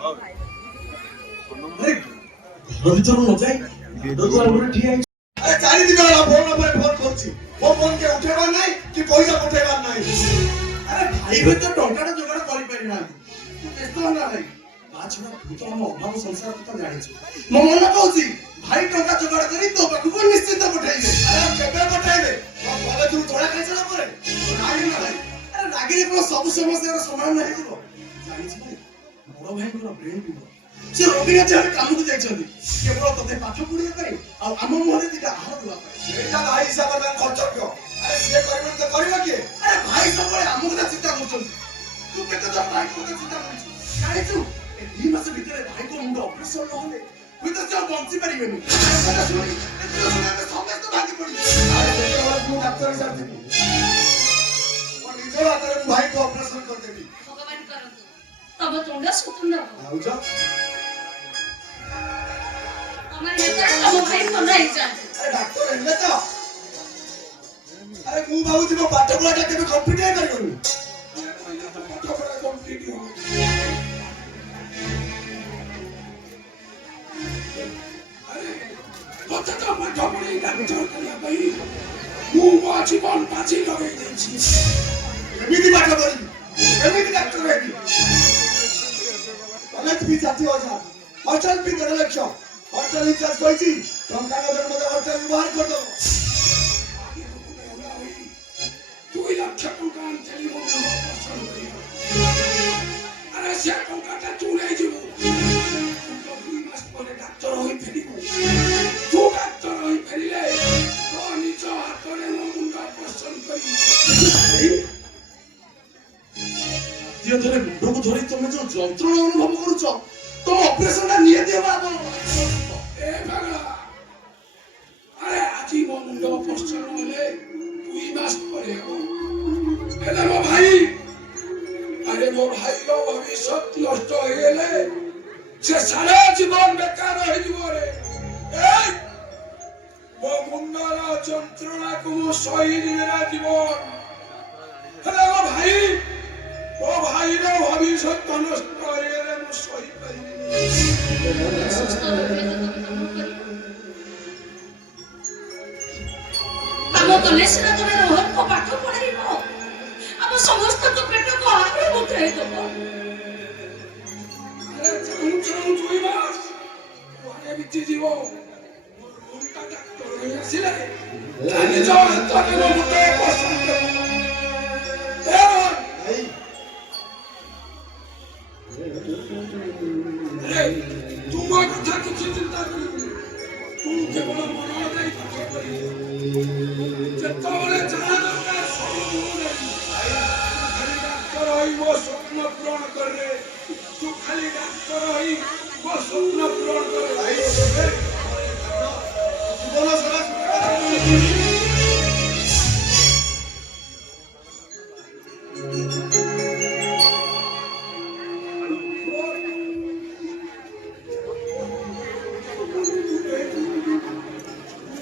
ଘର ଭିତରୁ ନ ଯାଇ ଗେଟ ଦୁଆର ଉପରେ ଠିଆ ହେଇଛି। ଆରେ 4 ଦିନ ହେଲା ଫୋନ ଉପରେ ଫୋନ କରୁଛି, ମୋ ଫୋନ କେ ଉଠେଇବାର ନାହିଁ କି ପଇସା ପଠେଇବାର ନାହିଁ। ଆରେ ଭାଇ ହୁଏତ ଟଙ୍କାଟା ଯୋଗାଡ଼ କରିପାରିନାହାନ୍ତି, ତୁ ବ୍ୟସ୍ତ ହନା ଭାଇ। ତା ଛଡା ତୁ ତ ଆମ ଅଭାବ ସଂସାର କଥା ଜାଣିଛୁ। ମୋ ମନ କହୁଛି ଭାଇ ଟଙ୍କା ଯୋଗାଡ଼ କରି ତୋ ପାଖକୁ ନିଶ୍ଚିନ୍ତ ପଠେଇବେ। ଆରେ କେବେ ପଠେଇବେ? କଲେଜରୁ ଧରା ଖାଇସାରିଲା ପରେ ରାଗି ନା ଭାଇ, ଆରେ ରାଗିଲେ କଣ ସବୁ ସମସ୍ୟାର ସମାଧାନ ହେଇଯିବ? ଜାଣିଛୁ ଭାଇ, ବଡ ଭାଇଙ୍କର ବ୍ରେନ୍ ଟ୍ୟୁମର, ସେ ରବିରାଜ ଭାବେ କାମକୁ ଯାଇଛନ୍ତି କେବଳ ତତେ ପାଠ ପଢିବା ପାଇଁ ଆଉ ଆମ ମୁହଁରେ ଦିଟା ଆହାର ଦେବା ପାଇଁ। ଏଇଟା ଭାଇ ହିସାବରେ ତାଙ୍କ କର୍ତ୍ତବ୍ୟ। ଆରେ ସିଏ କରିବନି ତ କରିବ କିଏ? ଆରେ ଭାଇ ସବୁବେଳେ ଆମ କଥା ଚିନ୍ତା କରୁଛନ୍ତି, ତୁ କେତେ ଥର ଭାଇଙ୍କ କଥା ଚିନ୍ତା କରିଛୁ ଜାଣିଛୁ? ଏ 2 ମାସ ଭିତରେ ଭାଇଙ୍କ ମୁଣ୍ଡ ଅପରେସନ ନହେଲେ ହୁଏତ ସେ ଆଉ ବଞ୍ଚି ପାରିବେନି। କଥା ଶୁଣି ଏଥିରେ ଆମେ ସମସ୍ତେ ଭାଙ୍ଗି ପଡିଛୁ। ଆରେ ଯେତେବେଳେ ମୁଁ ଡାକ୍ତର ହେଇସାରିଥିଲି, ମୋ ନିଜ ହାତରେ ମୁଁ ଭାଇକୁ ଅପରେସନ କରିଦେବି। ଭଗବାନ କରନ୍ତୁ ତମ ତୁଣ୍ଡ ସୁତୁଣ୍ଡ ହବ। ଭାଉଜ আমার ভিতরে তম ভাই মন ହେଇଯାନ୍ତି। ଆରେ ଡାକ୍ତର ହେଲେ ତ? ଆରେ ମୁଁ ଭାବୁଛି ମୋ ପାଠ ପଢାଟା କେବେ କମ୍ପ୍ଲିଟ ହେଇପାରିବନି। ପାଠ ପଢା କମ୍ପ୍ଲିଟ ହବ। ତତେ ତ ପାଠ ପଢି ଡାକ୍ତର କରିବା ପାଇଁ ମୁଁ ମୋ ଜୀବନ ବାଜି ଲଗେଇ ଦେଇଛି। ଏମିତି ପାଠ ପଢିବି, ଏମିତି ଡାକ୍ତର ହେବି। କଲେଜ ଫିସ୍ 60,000, ହଷ୍ଟେଲ ଫିସ୍ 1.5 ଲକ୍ଷ। ହଷ୍ଟେଲ ଇନଚାର୍ଜ କହିଛି ଟଙ୍କା ନଦେଲେ ମୋତେ ହଷ୍ଟେଲ ବାହାର କରିଦେବ। 2 ଲକ୍ଷ ଟଙ୍କା ଆଣିଥିଲି ମୋ ମୁଣ୍ଡ ପସନ୍ଦ କରିବା। ଆରେ ସେ ଟଙ୍କାଟା ତୁ ନେଇଯିବୁ, 2 ମାସ ପରେ ଡାକ୍ତର ହୋଇ ଫେରିବୁ। ତୁ ଡାକ୍ତର ହୋଇ ଫେରିଲେ ତୋ ନିଜ ହାତରେ ମୋ ମୁଣ୍ଡ ପସନ୍ଦ କରିବୁ। ଦ୍ୱିତୀୟ ଥରେ ମୁଣ୍ଡକୁ ଧରି ତମେ ଯୋଉ ଯନ୍ତ୍ରଣା ଅନୁଭବ କରୁଛ, ତମ ଅପରେସନଟା ନିହାତି ହେବା ଆବଶ୍ୟକ। ଏ ପାଗଳା, ଆରେ ଆଜି ମୋ ମୁଣ୍ଡ ପସନ୍ଦ ହେଲେ 2 ମାସ ପରେ ହେବ। ହେଲେ ମୋ ଭାଇ, ଆରେ ମୋ ଭାଇର ଭବିଷ୍ୟତ ନଷ୍ଟ ହେଇଗଲେ ସେ ସାରା ଜୀବନ ବେକାର ହେଇଯିବ ରେ। ମୋ ମୁଣ୍ଡର ଯନ୍ତ୍ରଣାକୁ ମୁଁ ସହିଯିବି ନା ଜୀବନ। ହେଲେ ମୋ ଭାଇର ଭବିଷ୍ୟତ ନଷ୍ଟ ହେଇଗଲେ ମୁଁ ସହିପାରିବିନି। ସୁସ୍ଥ ରହିଲେ ତ ତମେ କାମ କରିବ। କାମ କଲେ ସିନା ତମେ ରୋହନକୁ ପାଠ ପଢେଇବ, ଆମ ସମସ୍ତଙ୍କ ପେଟକୁ ଆହୁରି ବୁଝେଇଦବ। ଆରେ ଚାହୁଁ ଚାହୁଁ 2 ମାସ ପରେ ବିତିଯିବ। ମୁଣ୍ଡଟା ଡାକ୍ତର ହୋଇ ଆସିଲେ ନିଜ ହାତରେ ମୋ ମୁଣ୍ଡ ପସନ୍ଦ କରିବ। ତୁମ କଥା କିଛି ଚିନ୍ତା କରିବୁନି, ତୁ କେବଳ ମନ ଦେଇ ପାଠ ପଢିବୁ। ଯେତେବେଳେ ଯାହା ଦରକାର ସବୁ ମୁଁ ଦେବି। ଖାଲି ଡାକ୍ତର ହୋଇ ମୋ ସ୍ୱପ୍ନ ପୂରଣ କରେ। ତୁ ଖାଲି ଡାକ୍ତର ହୋଇ ମୋ ସ୍ୱପ୍ନ ପୂରଣ କରେ। ଜୀବନ ସାରା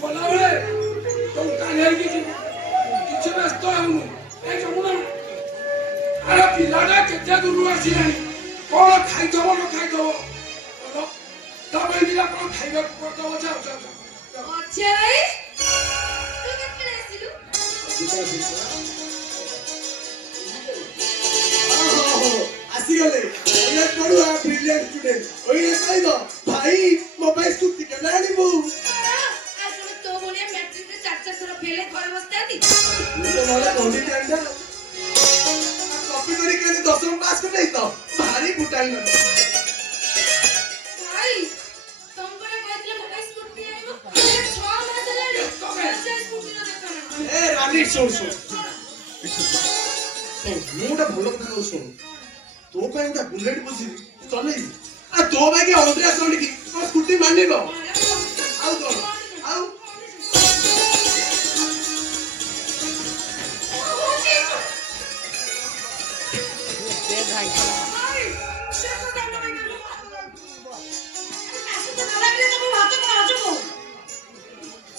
ଗଲାବେଳେ ଟଙ୍କା ନେଇକି ଯିବୁ, କିଛି ବ୍ୟସ୍ତ ହେଉନୁ। ଏ ଯମୁନା, ଆରେ ପିଲାଟା କେତେ ଦୂରରୁ ଆସିଲାଣି, କଣ ଖାଇଥବ ନ ଖାଇଥବ ତା ପାଇଁ ଦିଟା କଣ ଖାଇବାକୁ କରିଦବ। ଯାଅ ଯାଅ ଯାଅ। ଅଚ୍ଛା ଭାଇ, ତୁ କେତେବେଳେ ଆସିଲୁ? ଆସିଗଲେ ପଢୁଆ ବ୍ରିଲିଆଣ୍ଟ ଷ୍ଟୁଡେଣ୍ଟ। ଓଇଲେ କହିବ ଭାଇ ମୋ ପାଇଁ ସ୍କୁଟି କେବେ ଆଣିବୁ? ଆଉ କଣ ତୋ ଭଳିଆ ମ୍ୟାଟ୍ରିକରେ 4 ଥର ଫେଲ ଘରେ ବସିଥାନ୍ତି? ମୁଁ ତ ଭଲ ପଢିକି ଆଣିଲା କପି କରି କେମିତି 10ମ ପାସ୍ କରି ତ ଭାରି ଫୁଟାଇ ନବ। ଭାଇ ତମ ପରା କହିଥିଲେ ମୋ ପାଇଁ ସ୍କୁଟି ଆଣିବ। 6 ମାସ ହେଲାଣି ସେ ସ୍କୁଟିର ଦେଖା ନାହିଁ। ଏ ରାନୀ ଶୁଣ ଶୁଣ ମୁଁ ଗୋଟେ ଭଲ କଥା କହୁଛି ଶୁଣୁ, ତୋ ପାଇଁ ଗୋଟେ ବୁଲେଟ ବୁଝିବି ଚଲେଇବି। ଆଉ ତୋ ପାଇଁ କି ଅଣ୍ଡିଆ ଚଳିକି କଣ ସ୍କୁଟି ମାନିବ? ଆଉ କଣ ଆଉ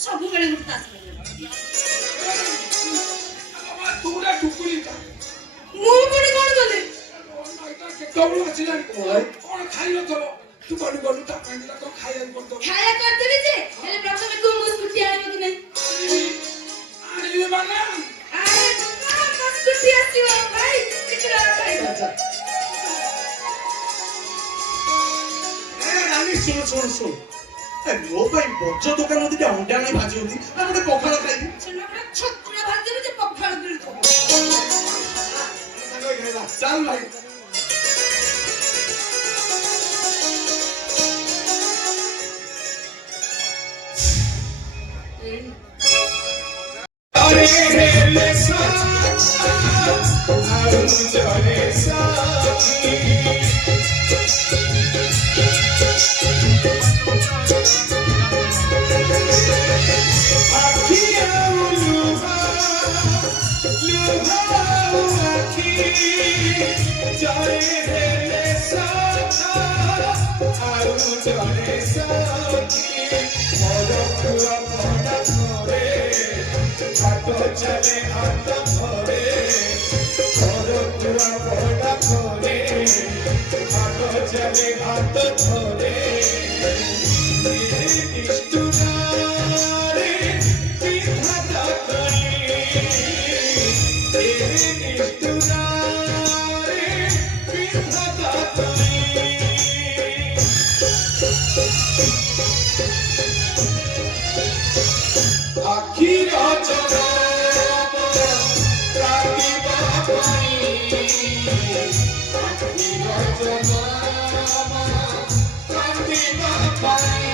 ସବୁବେଳେ ଗୋଟେ ତୁ ଗୋଟେ ଟୁକୁରି କା। ମୁଁ ପୁଣି କଣ କଲି? କେତେବେଳୁ ଆସିଲାଣି? ନାଇଁ କଣ ଖାଇଲ ତ ତୁ କଣ ଗଲୁ ତା ପାଇଁ ତାକୁ ଖାଇବାକୁ କରିଦବ ଖାଇବା କରିଦେବି ଯେ ହେଲେ ପ୍ରଥମେ ତୁ ମୋ ସ୍କୁଟି ଆଣିବ କି ନାହିଁ ଆଣିବେ ମାନେ ଆରେ ମୋ ସ୍କୁଟି ଆସିବ ଭାଇ ଶୀଘ୍ର ଖାଇବ ଆଚ୍ଛା ରାନୀ ଶୁଣ ମୋ ପାଇଁ ବଜ ଦୋକାନ ଦିଟା ଅଣ୍ଡା ଆଣି ଭାଜିଛନ୍ତି ନା ଗୋଟେ ପଖାଳ ଖାଇବି ଛେନାପୋଡ଼ ଛତୁଆ ଭାଜିବି ଯେ ପଖାଳ ମିଳୁଥିବ ସାଙ୍ଗ ହେଇ ଖାଇବା ଚାଲ ଭାଇ चले हाथ धरे बड़ा धरे हाथ चले हाथ धरे निष्ठुरारे विधाता करी निष्ठुरारे विधाता करी आखिर Bye.